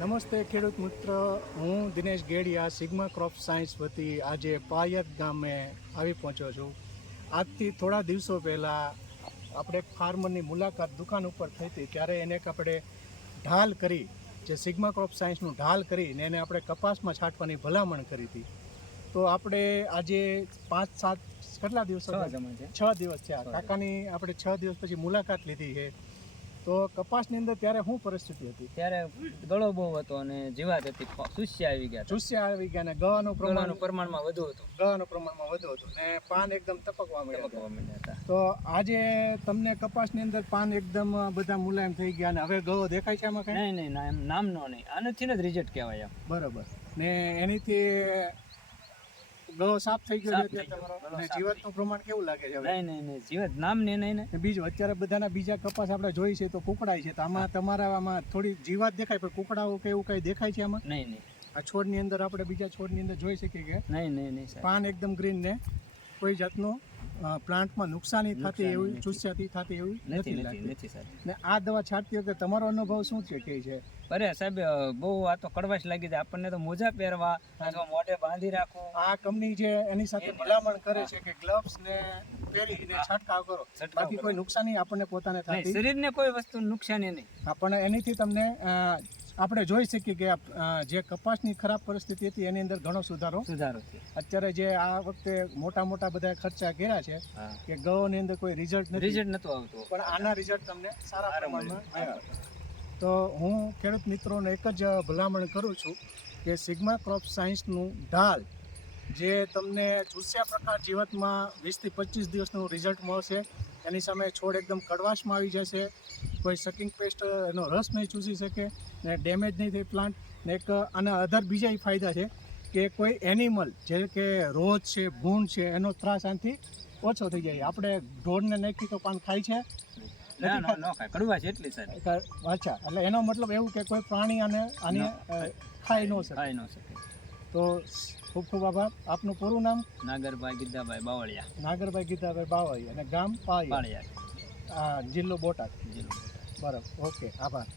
નમસ્તે ખેડૂત મિત્ર, હું Dinesh Gediya sigma crop science વતી આજે પાયત ગામે આવી પહોંચ્યો છું. આજથી થોડા દિવસો પહેલાં આપણે ફાર્મરની મુલાકાત દુકાન ઉપર થઈ હતી, ત્યારે એને આપણે ઢાલ કરી, જે સિગ્મા ક્રોપ સાયન્સનું ઢાલ કરીને એને આપણે કપાસમાં છાંટવાની ભલામણ કરી હતી. તો આપણે આજે 5-7 કેટલા દિવસો 6 દિવસ થયા કાકાની આપણે 6 દિવસ પછી મુલાકાત લીધી છે. તો કપાસની અંદર ત્યારે શું પરિસ્થિતિ હતી? ત્યારે ગળો બહુ હતો અને જીવાત હતી, ચૂસ્યા આવી ગયા ને ગવાનું પ્રમાણમાં વધુ હતું. ને પાન એકદમ ટપકવા માંડ્યા હતા. તો આજે તમને કપાસની અંદર પાન એકદમ બધા મુલાયમ થઈ ગયા અને હવે ગળો દેખાય છે આમાં? નહીં, નામનો નહીં, આનાથી જ રિઝલ્ટ કહેવાય. બરોબર. ને એનીથી ગળો સાફ થઈ ગયો છે. જીવાતનું પ્રમાણ કેવું લાગે છે? નહીં, જીવાત નામની નહીં. બીજું અત્યારે બધાના બીજા કપાસ આપણે જોઈ છે તો કુકડાય છે, તો આમાં તમારામાં થોડી જીવાત દેખાય, પણ કુકડાઓ કે એવું કઈ દેખાય છે આમાં? નહીં. આ છોડની અંદર આપણે બીજા છોડની અંદર જોઈ શકીએ કે નહીં, પાન એકદમ ગ્રીન ને કોઈ જાતનું પ્લાન્ટમાં નુકસાની થતી એવી ચૂસ્યાથી થતી એવી નથી સાહેબ. ને આ દવા છાંટતી વખતે તમારો અનુભવ શું છે? કે છે અરે સાહેબ, બહુ આ તો કડવાશ લાગી જાય આપણને. તો મોજા પહેરવા અથવા મોઢે બાંધી રાખવું. આ કંપની જે એની સાથે ભલામણ કરે છે કે ગ્લવ્સ ને પહેરીને છંટકાવ કરો, બાકી કોઈ નુકસાની આપણને પોતાને થતી, શરીરને કોઈ વસ્તુ નુકસાની નહીં. આપણને એનીથી તમને આપણે જોઈ શકીએ કે જે કપાસની ખરાબ પરિસ્થિતિ હતી એની અંદર ઘણો સુધારો છે. અત્યારે જે આ વખતે મોટા બધા ખર્ચા કર્યા છે કે ગળોની અંદર કોઈ રિઝલ્ટ નતું આવતું, પણ આના રિઝલ્ટ તમને સારા પ્રમાણમાં આવ્યા. તો હું ખેડૂત મિત્રોને એક જ ભલામણ કરું છું કે સિગ્મા ક્રોપ સાયન્સનું ઢાલ, જે તમને ચૂસ્યા પ્રકાર જીવતમાં 20 થી 25 દિવસનું રિઝલ્ટ મળશે. એની સામે છોડ એકદમ કડવાશમાં આવી જશે, કોઈ સકિંગ પેસ્ટ એનો રસ નહીં ચૂસી શકે ને ડેમેજ નહીં થાય પ્લાન્ટ. ને એક આના અધર બીજા ફાયદા છે કે કોઈ એનિમલ જે કે રોજ છે, ભૂંડ છે, એનો ત્રાસ આનાથી ઓછો થઈ જાય. આપણે ઢોરને નાખી તો પાન ખાય છે? અચ્છા, એટલે એનો મતલબ એવું કે કોઈ પ્રાણી આને ખાઈ ન શકે. તો ખૂબ ખૂબ આભાર. આપનું પૂરું નામ? નાગરભાઈ ગીધાભાઈ બાવળિયા અને ગામ પાળિયા, જિલ્લો બોટાદ. બરાબર, ઓકે, આભાર.